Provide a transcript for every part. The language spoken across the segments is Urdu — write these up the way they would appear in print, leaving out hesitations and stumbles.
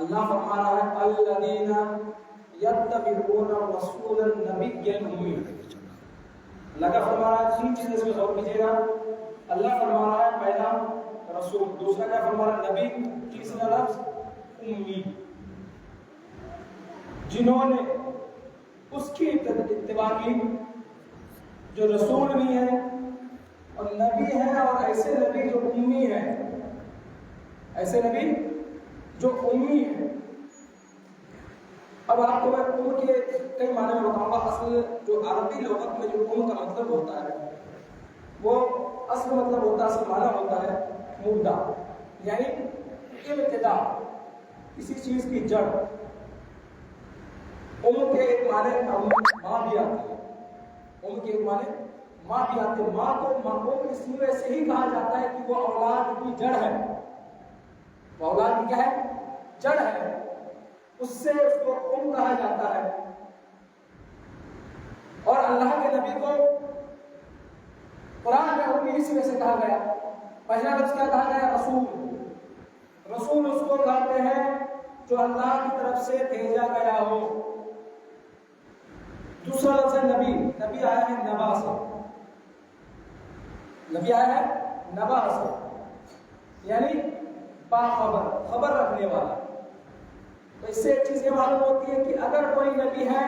اللہ فرما رہا ہے الذین یتبعون الرسول النبی الأمی. اللہ کا فرما رہا ہے تین چیزیں اس میں غور کیجیے گا. اللہ فرما رہا ہے پہلا رسول, دوسرا کیا فرما رہا ہے نبی, تیسرا لفظ امی, جنہوں نے اس کی اتباع کی جو رسول بھی ہے اور نبی ہے, اور ایسے نبی جو امی ہے, ایسے نبی جو امی ہے. اب آپ کو میں ام کے کئی معنی میں بتاؤں گا. اصل جو عربی لغت میں جو ام کا مطلب ہوتا ہے وہ اصل مطلب ہوتا ہے, اصل معنی ہوتا ہے مبدا, یعنی ابتدا, کسی چیز کی جڑ. ام کے ایک معنی ماں بھی آتی ہے, ام کے ایک معنی ماں بھی آتی ہے. ماں کو ماں اس لیے سے ہی کہا جاتا ہے کہ وہ اولاد کی جڑ ہے, وہ اولاد کی کیا ہے, جڑ ہے, اس سے اس کو ام کہا جاتا ہے. اور اللہ کے نبی کو قرآن میں ام اس لیے سے کہا گیا. پہلا لفظ کیا کہا گیا, رسول. رسول اس کو کہتے ہیں جو اللہ کی طرف سے بھیجا گیا ہو. دوسرا لفظ ہے نبی. نبی آیا ہے نبا سے, نبی آیا ہے نبا سے, یعنی باخبر, خبر رکھنے والا. تو اس سے ایک چیز یہ معلوم ہوتی ہے کہ اگر کوئی نبی ہے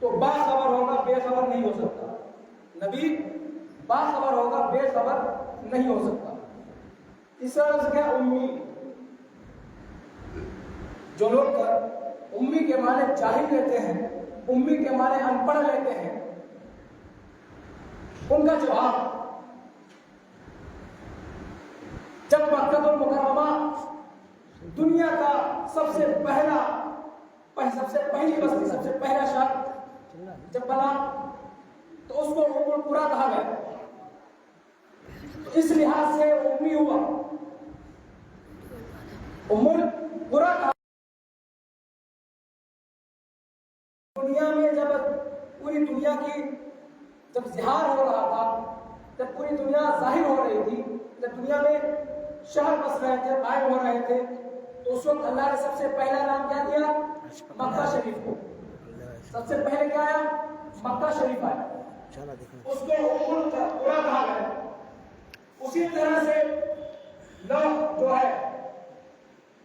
تو باخبر ہوگا, بے خبر نہیں ہو سکتا. نبی باخبر ہوگا, بے خبر نہیں ہو سکتا. تیسرا لفظ کیا, امی. جو لوگ امی کے معنی جاہل لیتے ہیں, امی کے معنی ان پڑھ لیتے ہیں, ان کا جواب جب مکہ المکرمہ دنیا کا سب سے پہلی بستی, سب سے پہلا شہر جب بنا تو اس کو ام القریٰ کہا گیا. اس لحاظ سے امی ہوا, ام القریٰ کہا. دنیا میں جب پوری دنیا کی جب ظہار ہو رہا تھا, جب پوری دنیا ظاہر ہو رہی تھی, جب دنیا میں شہر بس رہے تھے, قائم ہو رہے تھے, تو اس وقت اللہ نے سب سے پہلا نام کیا دیا, مکہ شریف کو. سب سے پہلے کیا آیا, مکہ شریف آیا, اس کو ام القریٰ کہا گیا. اسی طرح سے لوح جو ہے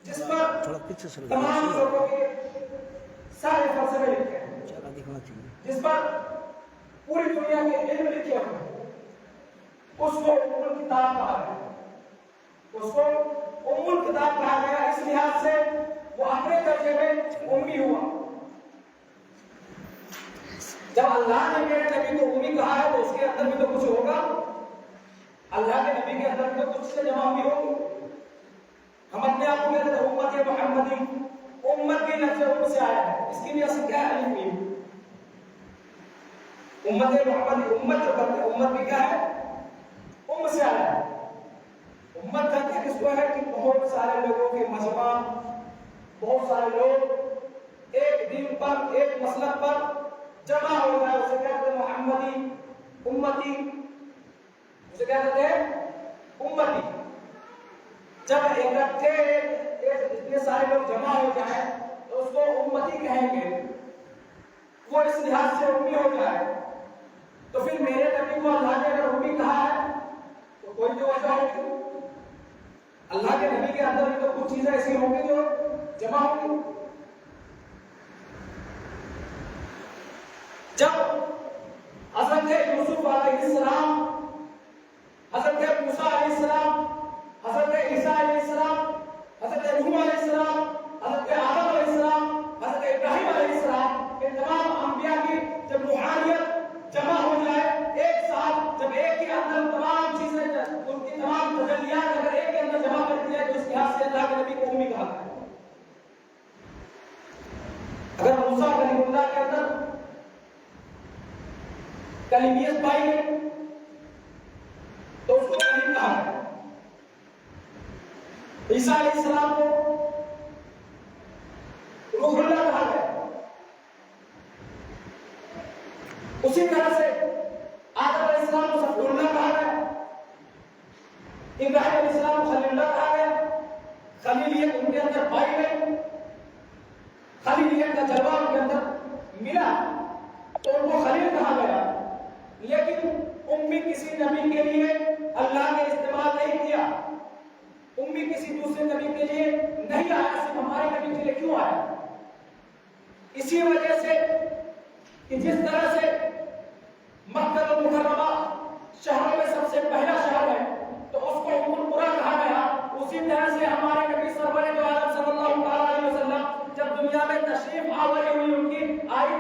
جس پر تمام لوگوں کے سارے فلسفے لکھے ہیں, جس پر پوری دنیا کے علم لکھے ہوئے ہیں, اس کو ام الکتاب کہا گیا. اس کو ام الکتاب کہا گیا اس لحاظ سے وہ اپنے درجے میں امی ہوا. جب اللہ نے میرے نبی کو امی کہا ہے تو اس کے اندر بھی تو کچھ ہوگا, اللہ کے نبی کے اندر بھی تو کچھ سے جمع بھی ہوگی. ہم اپنے آپ کو کہتے ہیں امت محمدی, امت کی لفظ ام سے آیا ہے. اس کی بھی اصل کیا ہے, امت محمدی. امت جو کرتے ہیں, امت بھی کیا ہے, ام سے آیا ہے. امت کہتے ہیں اس کو ہے کہ بہت سارے لوگوں کے مجمع, بہت سارے لوگ ایک دن پر, ایک مسلک پر جمع ہو جائے, اسے کہتے ہیں محمدی, امتی. اسے کیا کہتے ہیں, امتی. جب اکٹھے اتنے سارے لوگ جمع ہو جائیں تو اس کو امتی کہیں گے. وہ اس لحاظ سے امی ہو جائے تو پھر میرے نبی کو اللہ نے اگر امی کہا ہے تو کوئی تو وجہ ہوگی. اللہ کے نبی کے اندر بھی تو کچھ چیزیں ایسی ہوں گی جو جمع ہوں گی. جب حضرت یوسف علیہ السلام, حضرت موسیٰ علیہ السلام, حضرت عیسیٰ علیہ السلام, حضرت نوح علیہ السلام, حضرت آدم علیہ السلام, حضرت ابراہیم علیہ السلام, ان تمام انبیاء کی جب روحانیت جمع ہو جائے ایک ساتھ, جب ایک کے اندر تمام چیزیں, ان کی تمام تجلیات اگر ایک کے اندر جمع کر دی جائے تو اس لحاظ سے اللہ کے نبی کو امی کہا ہے. اگر موسیٰ کلیم اللہ کے اندر کلمیت پائی گئی تو اس کو کلیم کہا ہے. عیسیٰ علیہ السلام کو روح اللہ کہا گیا. اسی طرح سے آدم علیہ السلام کو صفی اللہ کہا گیا, ابراہیم علیہ السلام کو خلیل اللہ کہا گیا. خلیلیت ان کے اندر پائی گئی خلیلیت کا جلوہ ان کے اندر ملا تو ان کو خلیل کہا گیا. لیکن امی کسی نبی کے لیے اللہ نے استعمال نہیں کیا. امی کسی دوسرے نبی کے لیے نہیں آیا, صرف ہمارے نبی کے لیے کیوں آیا؟ اسی وجہ سے کہ جس طرح سے مکہ المکرمہ شہروں میں سب سے پہلا شہر ہے تو اس کو ام القریٰ کہا گیا, اسی طرح سے ہمارے نبی سرور دو عالم صلی اللہ علیہ وسلم جب دنیا میں تشریف آوری ہوئی ان کی آئی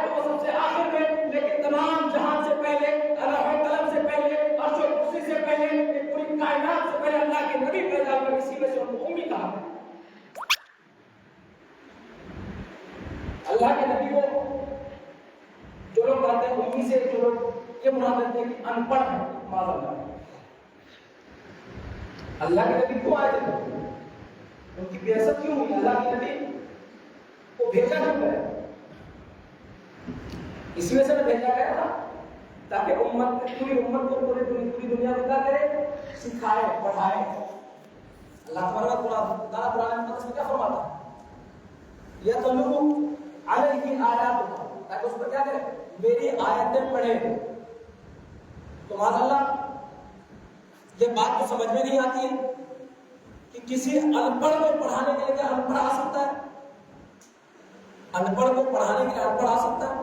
تو وہ سب سے آخر میں, لیکن تمام جہان سے پہلے, اللہ قلم سے پہلے, عرش و کرسی سے پہلے, پوری کائنات سے پہلے اللہ کے نبی پیدا ہوئے, اسی وجہ سے ان کو امی کہا گیا. اللہ کے نبی کو جو لوگ کہتے ہیں امی سے, جو لوگ یہ مراد رکھتے ہیں کہ ان پڑھ ہے, معاذ اللہ. اللہ کے نبی کیوں آئے تھے؟ ان کی بعثت کیوں ہوئی؟ اللہ کے نبی کو بھیجا کیوں گیا؟ اسی وجہ سے بھیجا گیا تھا تاکہ پوری امت کو پوری دنیا کو کیا کرے, سکھائے, پڑھائے. اللہ تعالیٰ قرآن مقدس میں کیا فرماتا ہے؟ یتلو علیہ آیات, تاکہ اس پر کیا کرے, میری آیتیں پڑھے. تو معاذ اللہ یہ بات تو سمجھ میں نہیں آتی ہے کہ کسی ان پڑھ کو پڑھانے کے لیے کیا ان پڑھ آ سکتا ہے؟ ان پڑھ کو پڑھانے کے لیے ان پڑھ آ سکتا ہے؟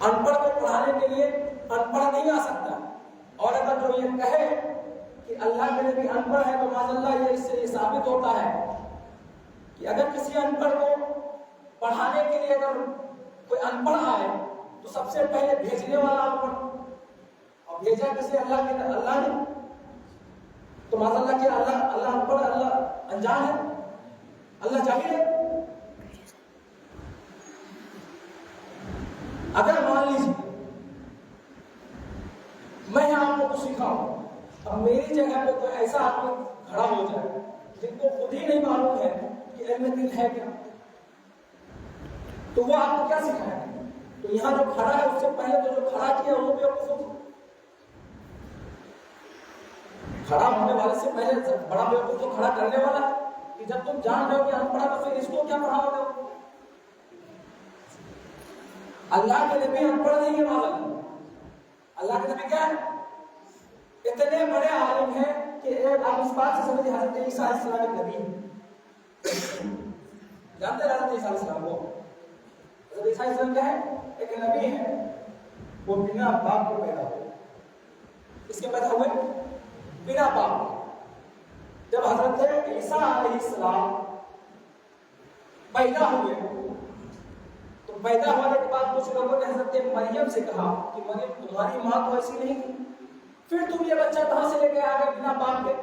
ان پڑھ کو پڑھانے کے لیے ان پڑھ نہیں آ سکتا. اور اگر جو یہ کہے کہ اللہ کے نبی ان پڑھ ہے تو معاذ اللہ یہ اس سے ثابت ہوتا ہے کہ اگر کسی ان پڑھ کو پڑھانے کے لیے اگر کوئی ان پڑھ آئے تو سب سے پہلے بھیجنے والا ان پڑھ, اور بھیجا کسی اللہ نے, تو معاذ اللہ کیا اللہ ان پڑھ, اللہ انجان ہے, اللہ جاہل ہے؟ اگر مان لیجیے میں آپ کو کچھ سکھاؤں, اب میری جگہ پہ کوئی ایسا آدمی کھڑا ہو جائے جن کو خود ہی نہیں معلوم ہے کہ علم دین ہے کیا, تو وہ آپ کو کیا سکھائے؟ تو یہاں جو کھڑا ہے اس سے پہلے تو جو کھڑا کیا وہ بیوقوف, کھڑا ہونے والے سے پہلے بڑا بیوقوف تو کھڑا کرنے والا ہے کہ جب تم جان جاؤ کہ ان پڑھا تو پھر اس کو کیا پڑھاؤ گے؟ اللہ کے نبی ان پڑھ نہیں ہے والا. اللہ کے نبی کیا ہے؟ اتنے بڑے عالم ہیں کہ آپ اس بات سے سمجھیں حضرت عیسیٰ علیہ السلام ایک نبی ہے. جانتے ہیں حضرت عیسیٰ علیہ السلام کو؟ حضرت عیسیٰ علیہ السلام کیا ہے؟ ایک نبی ہے. وہ بنا باپ کو پیدا ہوئے. اس کے پیدا ہوئے بنا باپ. جب حضرت عیسیٰ علیہ السلام پیدا ہوئے تو پیدا ہونے کے بعد کچھ لوگوں نے حضرت مریم سے کہا کہ مریم تمہاری ماں تو ایسی نہیں تھی, پھر تم یہ بچہ کہاں سے لے کے آ گئے بنا باپ کے,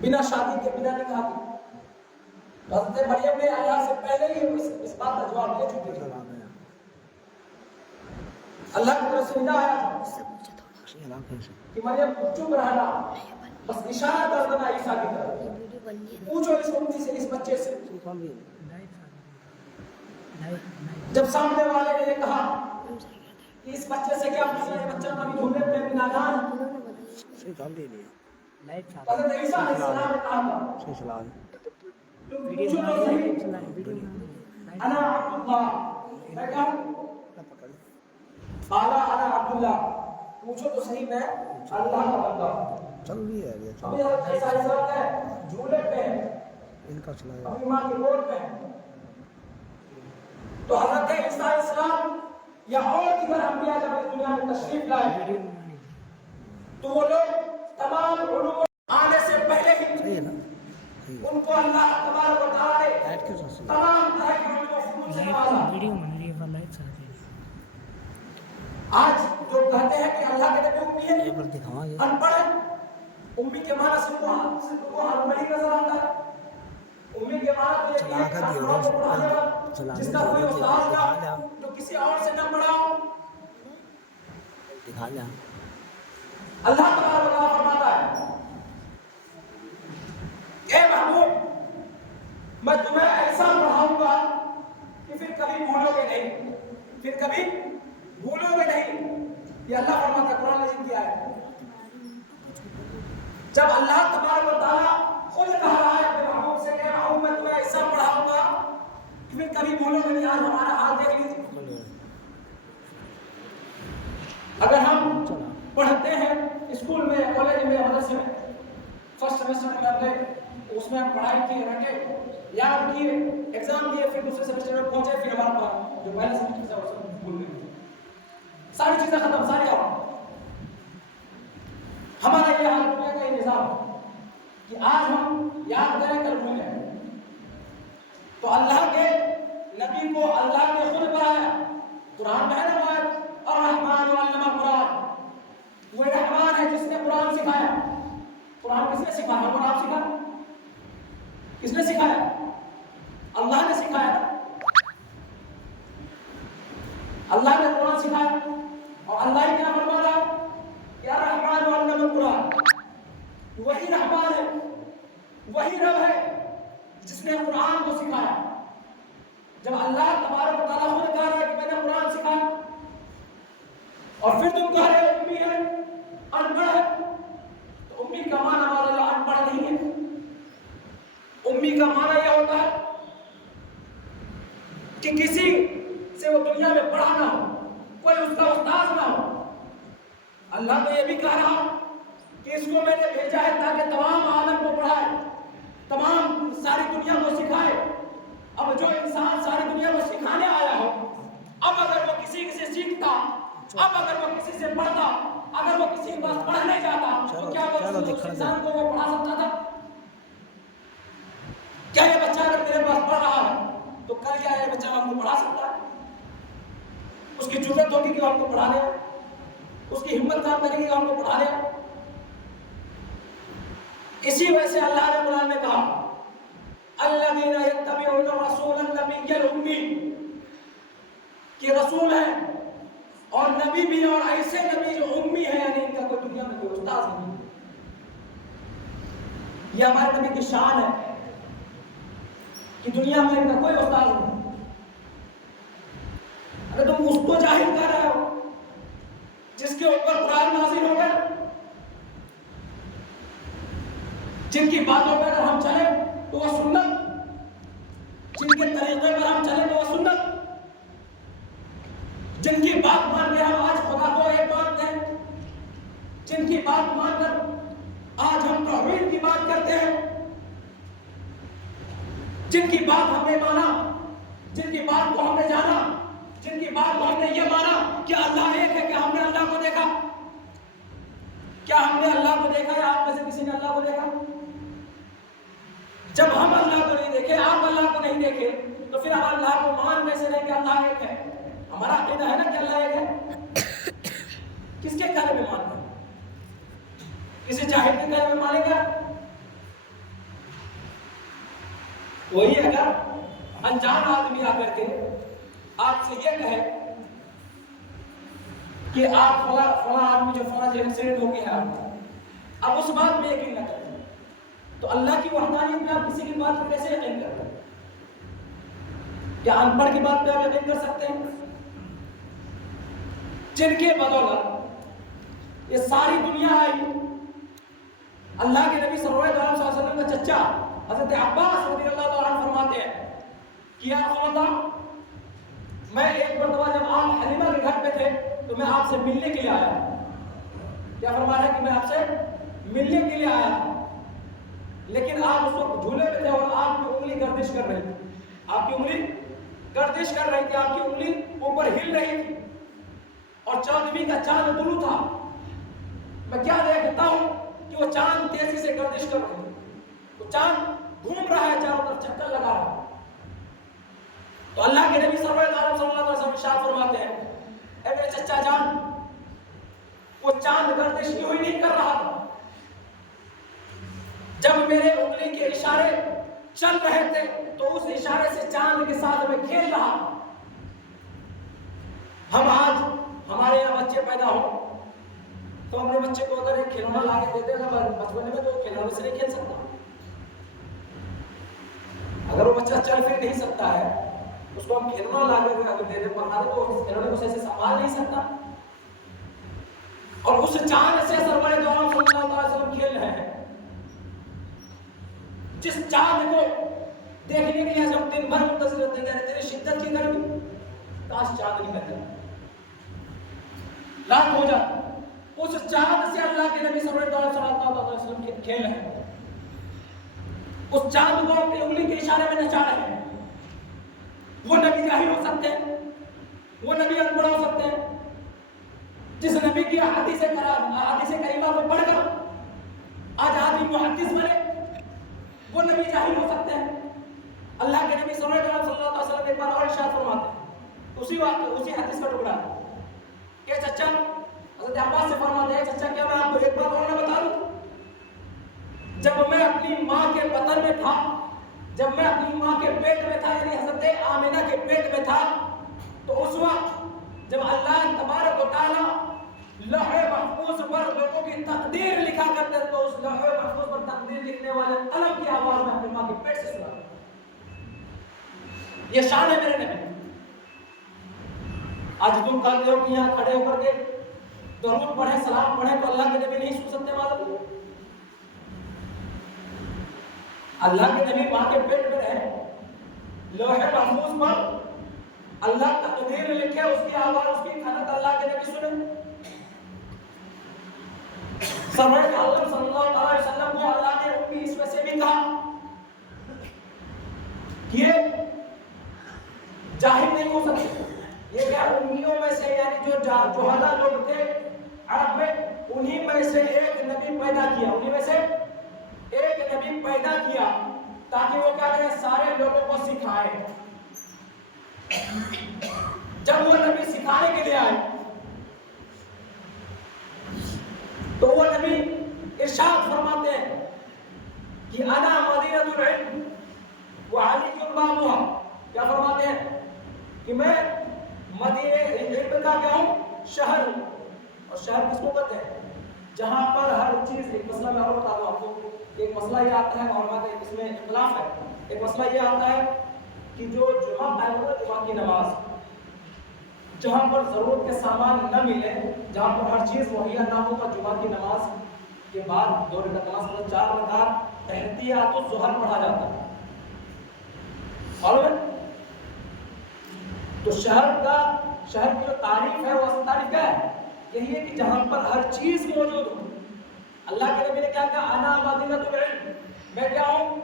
بنا شادی کے, بنا نکاح کے؟ حضرت مریم نے اللہ سے پہلے ہی اس بات کا جواب دے چکے تھے. اللہ کی طرف سے ندا آیا تھا کہ مریم چپ رہنا, بس اشارہ کر دینا عیسیٰ کی طرف, پوچھو اس امتی سے, اس بچے سے. جب سامنے والے نے یہ کہا کہ اس بچے سے کیا پوچھنا, یہ بچہ کبھی ڈھونڈنے پہ بھی نادان. حضرت عیسیٰ علیہ السلام نے کہا تھا تم پوچھو تو صحیح, انا عبداللہ, میں کیا ہوں؟ انا عبداللہ, پوچھو تو صحیح میں اللہ کا بندہ. ابھی حضرت عیسیٰ علیہ السلام ہے جھولے پہ ہیں, اپنی ماں کی گود پہ ہیں. تو حضرت عیسیٰ علیہ السلام یا اور دیگر انبیاء جب اس دنیا میں تشریف لائے تو وہ لوگ تمام علوم آنے سے پہلے ہی ان کو اللہ تبارک و تعالی نے تمام طرح کے علوم و فنون سے نوازا. آج جو کہتے ہیں کہ اللہ کے نبی امی ہے, ان پڑھ ہے, امی کے معنی سے وہ ان پڑھ ہی نظر آتا ہے. امی کے معنی تو یہ ہے کہ ان پڑھوں کو پڑھانے والا, جس کا کوئی استاد نہ ہو, جو کسی اور سے نہ پڑھا ہو. اللہ تبارک و تعالی فرماتا ہے اے محبوب میں تمہیں ایسا پڑھاؤں گا کہ پھر کبھی بھولو گے نہیں, پھر کبھی بھولو گے نہیں. یہ اللہ فرماتا ہے قرآن مجید کی آیت. جب اللہ تبارک و تعالی خود کہہ رہا ہے اپنے محبوب سے کہ کبھی بھولو گے نہیں. آج ہمارا حال دیکھ لیجیے. اگر ہم پڑھتے ہیں اسکول میں یا کالج میں یا مدرسے میں, فرسٹ سیمسٹر میں گئے, اس میں ہم پڑھائی کیے, رٹے, یاد کیے, ایگزام دیے, پھر دوسرے سیمسٹر میں پہنچے, پھر ہمارا پاس جو پہلے سیمسٹر سے وہ سب بھول گئے, ساری چیزیں ختم, ساری آؤٹ. ہمارا یہ حال دنیا کا یہ نظام کہ آج ہم یاد کریں کل بھول جائیں. تو اللہ کے نبی کو اللہ نے خود بنایا. قرآن میں ہے نا بات, الرحمن علم القرآن, وہ رحمان ہے جس نے قرآن سکھایا. قرآن کس نے سکھایا؟ قرآن سکھایا کس نے سکھایا؟ اللہ نے سکھایا. اللہ نے قرآن سکھایا, اور اللہ ہی کیا فرما رہا ہے کہ الرحمن علم القرآن. وہی رحمان ہے, وہی رب ہے جس نے قرآن کو سکھایا. جب اللہ تبارک و تعالیٰ خود کہہ رہا ہے کہ میں نے قرآن سکھایا, اور پھر تم کہہ رہے ہو امی ہے, ان پڑھ ہے, تو امی کا معنی ہمارا اللہ ان پڑھ نہیں ہے. امی کا معنی یہ ہوتا ہے کہ کسی سے وہ دنیا میں پڑھا نہ ہو, کوئی اس کا استاد نہ ہو. اللہ تو یہ بھی کہہ رہا کہ اس کو میں نے بھیجا ہے تاکہ تمام عالم کو پڑھائے, تمام ساری دنیا کو سکھائے. اب جو انسان ساری دنیا کو سکھانے آیا ہو, اب اگر وہ کسی سے سیکھتا, اب اگر وہ کسی سے پڑھتا, اگر وہ کسی کے پاس پڑھنے جاتا, تو کیا وہ اس انسان کو وہ پڑھا سکتا تھا؟ کیا یہ بچہ اگر میرے پاس پڑھ رہا ہے تو کل کیا یہ بچہ ہم کو پڑھا سکتا ہے؟ اس کی ضرورت ہوگی کہ ہم کو پڑھا لے, اس کی ہمت کام کرے گی کہ ہم کو پڑھا لے. اسی وجہ سے اللہ نے قرآن میں کہا الذین یتبعون الرسول النبی الأمی, کہ رسول ہیں اور نبی بھی, اور ایسے نبی جو امی ہے, یعنی ان کا کوئی دنیا میں کوئی استاد نہیں. یہ ہمارے نبی کی شان ہے کہ دنیا میں ان کا کوئی استاد نہیں. اگر تم اس کو جاہل کر رہے ہو جس کے اوپر قرآن نازل ہو گئے, جن کی باتوں پر اگر ہم چلیں تو وہ سنت, جن کے طریقے پر ہم چلیں تو وہ سنت, جن کی بات مان کے ہم آج خدا کو ایک مانتے ہیں, جن کی بات مان کر آج ہم توحید کی بات کرتے ہیں, جن کی بات ہم نے مانا, جن کی بات کو ہم نے جانا, جن کی بات کو ہم نے یہ مانا کہ اللہ ایک ہے, کہ ہم نے اللہ کو دیکھا. کیا ہم نے اللہ کو دیکھا یا آپ میں سے کسی نے اللہ کو دیکھا؟ جب ہم اللہ کو نہیں دیکھے, آپ اللہ کو نہیں دیکھے, تو پھر ہم اللہ کو مان کیسے رہیں کہ اللہ ایک ہے؟ ہمارا عقیدہ ہے نا کہ اللہ ایک ہے. کس کے کہنے میں مانتے ہیں؟ کسی جاہل کے کہنے میں مانیں گے؟ وہی اگر انجان آدمی آ کر کے آپ سے یہ کہے کہ آپ فلاں آدمی جو فلاں ایکسیڈنٹ ہو گیا ہے, اب اس بات میں یقین نہ کریں, تو اللہ کی وحدانیت میں آپ کسی کی بات پر کیسے یقین کرتے ہیں؟ کیا ان پڑھ کی بات پہ آپ یقین کر سکتے ہیں؟ جن کے بدولت یہ ساری دنیا آئی. اللہ کے نبی صلی اللہ علیہ وسلم کا چچا حضرت عباس رضی اللہ تعالیٰ عنہ فرماتے ہیں کہ یا رسول اللہ, میں ایک مرتبہ جب آپ حلیمہ کے گھر پہ تھے تو میں آپ سے ملنے کے لیے آیا. کیا فرما رہا ہے کہ میں آپ سے ملنے کے لیے آیا تھا, لیکن آپ اس وقت جھولے پہ تھے اور آپ کی انگلی گردش کر رہی تھی, آپ کی انگلی گردش کر رہی تھی, آپ کی انگلی اوپر ہل رہی تھی, اور چاندنی کا چاند طلوع تھا. میں کیا دیکھتا ہوں کہ وہ چاند تیزی سے گردش کر رہا ہے, وہ چاند گھوم رہا ہے, چاروں طرف چکر لگا رہا ہے. تو اللہ کے نبی صلی اللہ علیہ وسلم ارشاد فرماتے ہیں, اے میرے چچا جان, وہ چاند گردش کی ہوئی نہیں کر رہا تھا. جب میرے انگلی کے اشارے چل رہے تھے تو اس اشارے سے چاند کے ساتھ میں کھیل رہا. ہم آج ہمارے یہاں بچے پیدا ہو تو اپنے بچے کو اگر ایک کھلونا لا کے دیتے ہیں بچپن میں, تو کھلونے سے نہیں کھیل سکتا. اگر وہ بچہ چل پھر نہیں سکتا ہے, اس کو ہم کھلونا لا کے اگر دے دیں پڑھا دیں تو اس کھلونے کو صحیح سے سنبھال نہیں سکتا. اور اس چاند سے سرور دو عالم صلی اللہ علیہ وسلم کھیل رہے ہیں, جس چاند کو دیکھنے کے لیے جب دن بھر منتظر رہتے ہیں تیری شدت کی گرمی کاش چاند نکل جائے رات ہو جائے اس چاند سے اللہ کے نبی صلی اللہ علیہ وسلم کھیل رہے ہیں اس چاند کو اپنی انگلی کے اشارے میں نچا رہے ہیں وہ نبی ظاہر ہو سکتے ہیں وہ نبی انپڑھ ہو سکتے ہیں جس نبی کی حدیث کریمہ کو پڑھ کر آج آدمی محدث بنے وہ نبی ظاہر ہو سکتے ہیں اللہ کے نبی صلی اللہ علیہ وسلم ایک بار اور ارشاد فرماتے ہیں اسی حدیث کا ٹکڑا ہے کہ چچا حضرت عباس سے فرماتے ہیں چچا کیا میں آپ کو ایک بات اور نہ بتا دوں جب میں اپنی ماں کے بطن میں تھا جب میں اپنی ماں کے پیٹ میں تھا یعنی حضرت آمینہ کے پیٹ میں تھا تو اس وقت جب اللہ تبارک و تعالی لوح محفوظ پر لوگوں کی تقدیر لکھا کرتے تو اس لوح محفوظ پر تقدیر لکھنے والے قلم کی آواز میں اپنی ماں کے پیٹ سے سنا یہ شان ہے میرے نبی آج تم کہتے ہو کہ یہاں کھڑے ہو کر کے درود پڑھیں سلام پڑھیں تو اللہ کے نبی نہیں سن سکتے معلوم اللہ کے نبی ماں کے پیٹ میں رہے لوح محفوظ پر اللہ تقدیر لکھے اس کی آواز اس کی کھنک اللہ کے نبی سنے سرور عالم صلی اللہ علیہ وسلم کو اللہ نے امی اس میں سے بھی کہا کہ یہ جاہل نہیں ہو سکتے یہ کیا امیوں میں سے یعنی جو جہالا لوگ تھے عرب میں انہی میں سے ایک نبی پیدا کیا تاکہ وہ کیا کرے سارے لوگوں کو سکھائے جب وہ نبی سکھانے کے لیے آئے تو وہ نبی ارشاد فرماتے ہیں کہ انا مدینۃ العلم وعلی بابها کیا فرماتے ہیں کہ میں مدینہ علم کا کیا ہوں شہر ہوں اور شہر کس کو کہتے ہیں جہاں پر ہر چیز ایک مسئلہ میں اور بتا دوں آپ کو ایک مسئلہ یہ آتا ہے علماء کا اس میں اختلاف ہے ایک مسئلہ یہ آتا ہے کہ جو جمعہ قائم ہوتا ہے جمعہ کی نماز جہاں پر ضرورت کے سامان نہ ملے جہاں پر ہر چیز مہیا نہ ہو تو جمعہ کی نماز کے بعد 2 رکعت نماز مطلب 4 رکعت احتیاط الظہر پڑھا جاتا ہے اور تو شہر کی جو تعریف ہے وہ اصل تعریف کیا ہے یہی ہے کہ جہاں پر ہر چیز موجود ہو اللہ کے نبی نے کیا کہا انا مدینۃ العلم میں کیا ہوں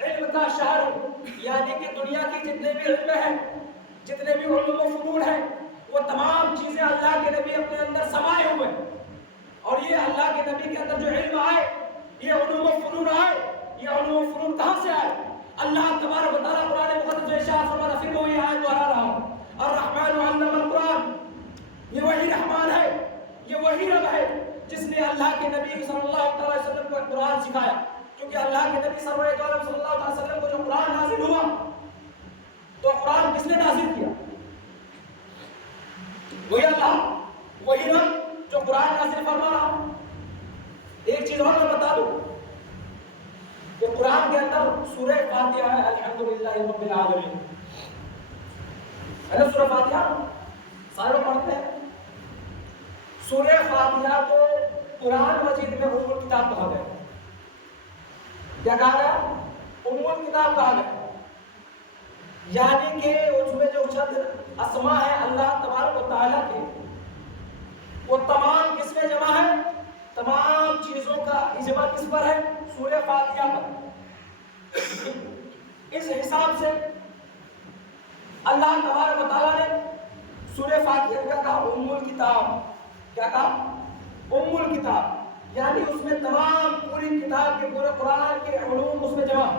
علم کا شہر ہوں یعنی کہ دنیا کی جتنے بھی علم ہیں جتنے بھی علوم و فنون ہیں وہ تمام چیزیں اللہ کے نبی اپنے اندر سمائے ہوئے اور یہ اللہ کے نبی کے اندر جو علم آئے یہ علوم و فنون آئے یہ علوم و فنون کہاں سے آئے اللہ تبارک و تعالیٰ قرآن مقدس میں ارشاد فرماتا ہے پھر میں وہی آیت دوہرا رہا ہوں الرحمن علم القرآن یہ وہی رحمان ہے یہ وہی رب ہے جس نے اللہ کے نبی صلی اللہ علیہ وسلم کو قرآن سکھایا کیونکہ اللہ کے نبی صلی اللہ علیہ وسلم کو جو قرآن نازل ہوا تو قرآن کس نے نازل کیا وہی اللہ وہی رب جو قرآن نازل فرما رہا ایک چیز اور میں بتا دوں کہ قرآن کے اندر سورہ فاتحہ ہے الحمدللہ رب العالمین ہے نا سورہ فاتحہ سارے لوگ پڑھتے ہیں سورہ فاتحہ کو قرآن مجید میں ام الکتاب کہا گیا کیا کہا گیا ام الکتاب کہا گیا یعنی کہ اس میں جو چند اسماء ہے اللہ تبارک و تعالیٰ کے وہ تمام کس میں جمع ہے تمام چیزوں کا اجماع کس پر ہے سورہ فاتحہ پر اس حساب سے اللہ تبارک و تعالیٰ نے سورہ فاتحہ کیا کہا ام الکتاب کیا کہا ام الکتاب یعنی اس میں تمام پوری کتاب کے پورے قرآن کے علوم اس میں جمع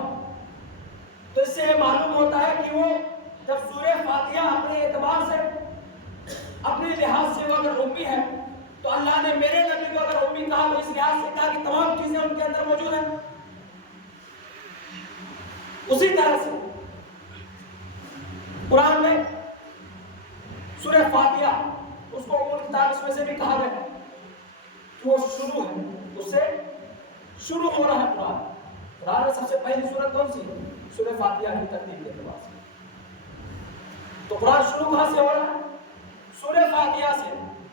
تو اس سے معلوم ہوتا ہے کہ وہ جب سورہ فاتحہ اپنے اعتبار سے اپنے لحاظ سے وہ اگر امی ہے تو اللہ نے میرے نبی کو اگر امی کہا تو اس لحاظ سے کہا کہ تمام چیزیں ان کے اندر موجود ہیں اسی طرح سے قرآن میں سورہ فاتحہ اس کو ام الکتاب اس میں سے بھی کہا گیا کہ وہ شروع ہے اس سے شروع ہو رہا ہے قرآن میں سب سے پہلی سورت کون سی سورہ فاتحہ کی ترتیب کے اعتبار سے تو قرآن شروع کہاں سے ہو رہا ہے سورہ فاتحہ سے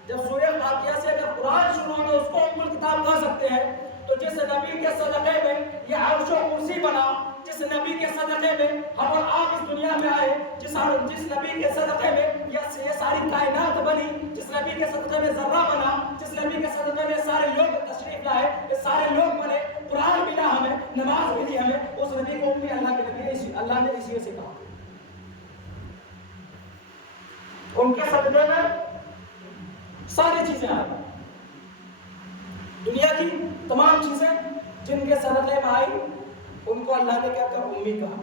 جب سورہ فاتحہ سے اگر قرآن شروع ہو تو اس کو ام الکتاب کہہ سکتے ہیں تو جس نبی کے صدقے میں یہ عرش و کرسی بنا جس جس نبی کے صدقے میں ہم اور آپ اس دنیا میں آئے، جس نبی کے صدقے میں یہ ساری کائنات بنی، جس نبی کے صدقے میں ذرہ بنا، جس نبی کے صدقے میں سارے لوگ تشریف لائے، یہ سارے لوگ بنے، قرآن ملا ہمیں، نماز ملی ہمیں، اس نبی کو امي اللہ کے نبی اللہ نے اسی سے کہا. ان کے صدقے میں ساری چیزیں آئی، دنیا کی تمام چیزیں جن کے صدقے میں آئی ان کو اللہ نے کیا کہا؟ امی کہا.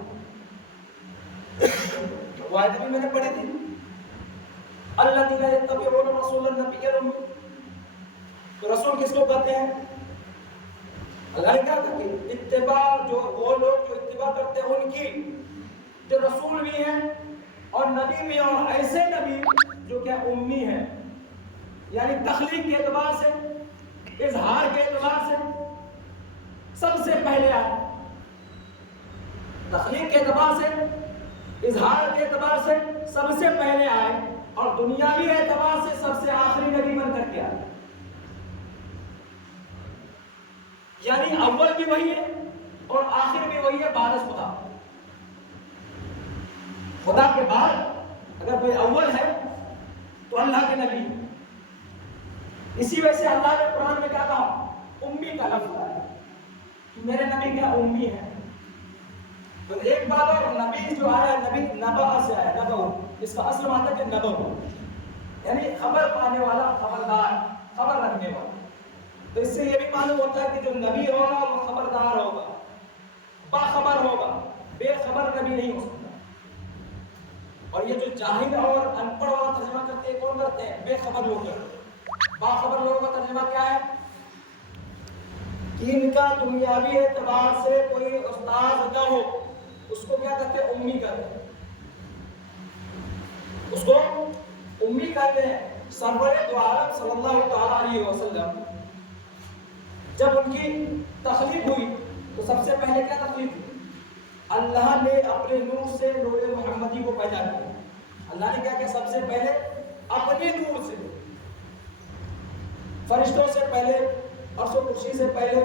وہ آیت بھی میں نے پڑھی تھی، الذین یتبعون الرسول النبی الأمی. تو رسول کس کو کہتے ہیں؟ اللہ نے کہا تھا کہ اتباع جو وہ لوگ جو اتباع کرتے ہیں ان کی، جو رسول بھی ہیں اور نبی بھی ہیں، اور ایسے نبی جو کیا امی ہیں، یعنی تخلیق کے اعتبار سے، اظہار کے اعتبار سے سب سے پہلے آئے، تخلیق کے اعتبار سے، اظہار کے اعتبار سے سب سے پہلے آئے، اور دنیاوی اعتبار سے سب سے آخری نبی بن کر کے آئے. یعنی اول بھی وہی ہے اور آخر بھی وہی ہے بعد از خدا. خدا کے بعد اگر کوئی اول ہے تو اللہ کے نبی. اسی وجہ سے اللہ نے قرآن میں کیا کہا؟ امی کا لفظ ہے، میرے نبی کیا امی ہے. تو ایک بات اور، نبی جو آیا نبی نبا سے آیا، نبا، اس کا اصل معنی ہے کہ نبا یعنی خبر پانے والا، خبردار، خبر رکھنے والا. تو اس سے یہ بھی معلوم ہوتا ہے کہ جو نبی ہوگا وہ خبردار ہوگا، باخبر ہوگا، بے خبر نبی نہیں ہو سکتا. اور یہ جو جاہل اور ان پڑھ والا ترجمہ کرتے ہیں کون کرتے ہیں؟ بے خبر لوگ کرتے ہیں. باخبر لوگوں کا ترجمہ کیا ہے؟ کہ ان کا دنیاوی اعتبار سے کوئی استاد نہ ہو، اس کو کیا کہتے ہیں؟ امی کہتے ہیں. اس کو امی کہتے ہیں. سرور دو عالم صلی اللہ تعالی علیہ وسلم جب ان کی تخلیق ہوئی تو سب سے پہلے کیا تخلیق ہوئی؟ اللہ نے اپنے نور سے نور محمدی کو پیدا کیا. اللہ نے کیا کیا؟ سب سے پہلے اپنے نور سے، فرشتوں سے پہلے، عرش و کرسی سے پہلے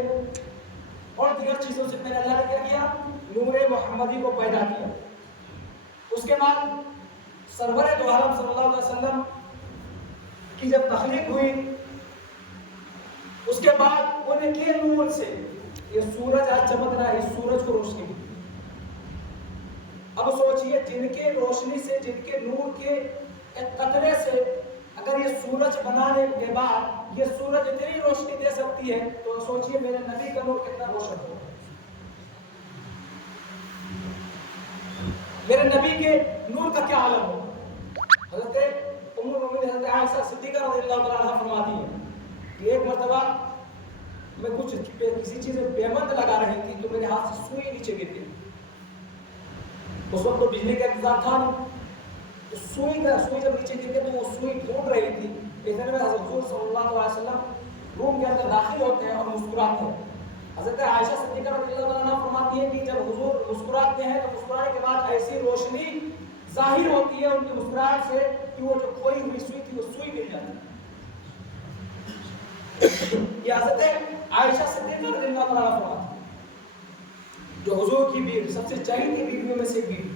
اور دیگر چیزوں سے پہلے اللہ نے کیا کیا؟ نور محمدی کو پیدا کیا. اس کے بعد سرور دو عالم صلی اللہ علیہ وسلم کی جب تخلیق ہوئی، اس کے بعد ان کے نور سے، یہ سورج آج چمک رہا ہے، اس سورج کو روشنی ملی. اب سوچئے جن کے روشنی سے، جن کے نور کے ایک قطرے سے اگر یہ سورج بنانے کے بعد یہ سورج اتنی روشنی دے سکتی ہے، تو سوچئے میرے نبی کا نور کتنا روشن ہوگا. میرے نبی کے نور کا کیا عالم ہوگا. حضرت ام المؤمنین حضرت عائشہ صدیقہ رضی اللہ تعالیٰ عنہ فرماتی ہیں کہ ایک مرتبہ میں کچھ کسی چیز میں پیمند لگا رہی تھی تو میرے ہاتھ سے سوئی نیچے گر گئی. اس وقت تو بجلی کا انتظام تھا نہیں، تو سوئی جب نیچے گر گئی تو وہ سوئی ڈھونڈ رہی تھی. اتنے میں حضرت حضور صلی اللہ علیہ وسلم روم کے اندر داخل ہوتے ہیں اور مسکراتے ہیں. حضرت عائشہ صدیقہ رضی اللہ تعالیٰ عنہ فرماتی ہے کہ جب حضور مسکراتے ہیں تو مسکرانے کے بعد ایسی روشنی ظاہر ہوتی ہے ان کی مسکراہٹ سے کہ وہ جو کھوئی ہوئی سوئی تھی وہ سوئی مل جاتی ہے. یہ حضرت عائشہ صدیقہ رضی اللہ تعالیٰ عنہ فرماتی ہے جو حضور کی بیوی، سب سے چہیتی بیویوں میں سے ایک بیوی.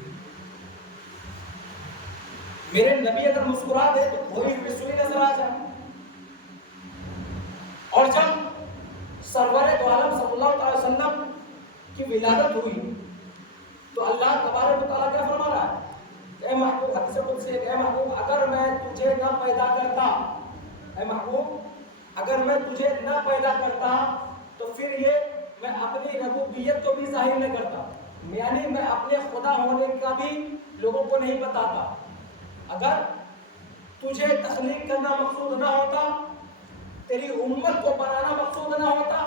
میرے نبی اگر مسکرا دے تو کھوئی ہوئی سوئی نظر آ جائے. اور جب سرور دو عالم صلی اللہ علیہ وسلم کی ولادت ہوئی تو اللہ تبارک و تعالیٰ کیا فرما رہا ہے؟ اے محبوب، حدیث قدسی ہے کہ اے محبوب اگر میں تجھے نہ پیدا کرتا، اے محبوب اگر میں تجھے نہ پیدا کرتا تو پھر یہ میں اپنی ربوبیت کو بھی ظاہر نہیں کرتا، یعنی میں اپنے خدا ہونے کا بھی لوگوں کو نہیں بتاتا. اگر تجھے تخلیق کرنا مقصود نہ ہوتا، تیری امت کو بنانا مقصود نہ ہوتا،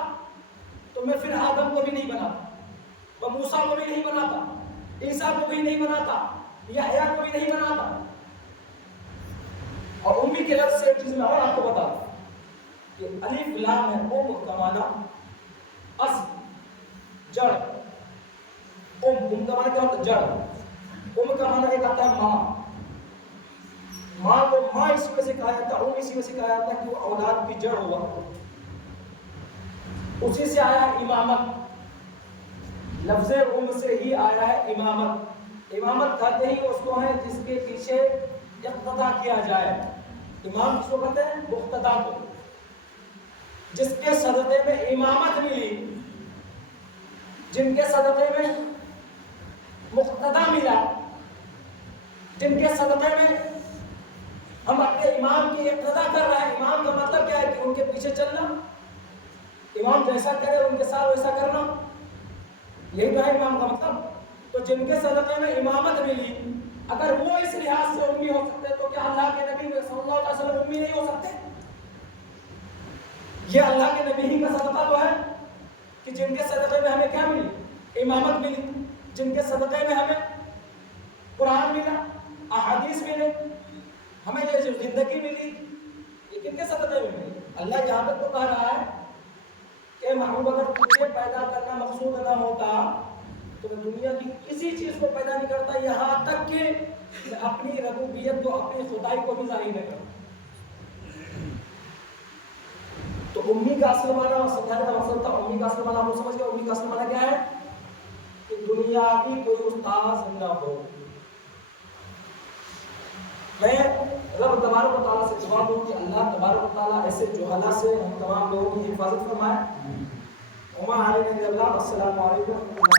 تو میں پھر آدم کو بھی نہیں بناتا، وہ موسیٰ کو بھی نہیں بناتا، عیسیٰ کو بھی نہیں بناتا، یحییٰ کو بھی نہیں بناتا. اور امی کے لفظ سے ایک چیز میں اور آپ کو بتا کہ الف لام ہے، ام کا معنی اصل، جڑ. ام کا معنی کیا ہوتا ہے؟ جڑ. ام کا معنی ایک آتا ہے ماں. ماں کو ماں اسی میں سے کہا جاتا ہے، اسی میں سے کہا جاتا ہے کہ وہ اولاد کی جڑ ہوا. اسی سے آیا امامت. لفظ سے ہی آیا ہے امامت. امامت کہتے ہی اس کو ہے جس کے پیچھے اقتدا کیا جائے. امام کس کو کہتے ہیں؟ مقتدا کو. جس کے صدقے میں امامت ملی، جن کے صدقے میں مقتدا ملا، جن کے صدقے میں ہم اپنے امام کی اقتدا کر رہے ہیں. امام کا مطلب کیا ہے؟ کہ ان کے پیچھے چلنا، امام جیسا کرے ان کے ساتھ ویسا کرنا، یہی تو ہے امام کا مطلب. تو جن کے صدقے میں امامت ملی، اگر وہ اس لحاظ سے امی ہو سکتے تو کیا اللہ کے نبی صلی اللہ علیہ وسلم امی نہیں ہو سکتے؟ یہ اللہ کے نبی ہی کا صدقہ تو ہے کہ جن کے صدقے میں ہمیں کیا ملی؟ امامت ملی. جن کے صدقے میں ہمیں قرآن ملا، احادیث ملے، ہمیں یہ جو زندگی ملی، یہ کن کے صدقے میں ملی؟ اللہ یہاں تک تو کہہ رہا ہے کہ محبوب اگر تجھے پیدا کرنا مقصود نہ ہوتا تو میں دنیا کی کسی چیز کو پیدا نہیں کرتا، یہاں تک کہ میں اپنی ربوبیت کو، اپنی خدائی کو بھی ظاہر نہ کرتا. تو امی کا اصل معنی سمجھانے کا مقصد تھا. امی کا اصل معنی وہ سمجھ گئے. امی کا اصل معنی کیا ہے؟ کہ دنیا کی کوئی استاذ نہ ہو. میں رب تبارک و تعالیٰ سے دعا دوں کہ اللہ تبارک و تعالیٰ ایسے جہلا سے ہم تمام لوگوں کی حفاظت فرمائے. السلام علیکم.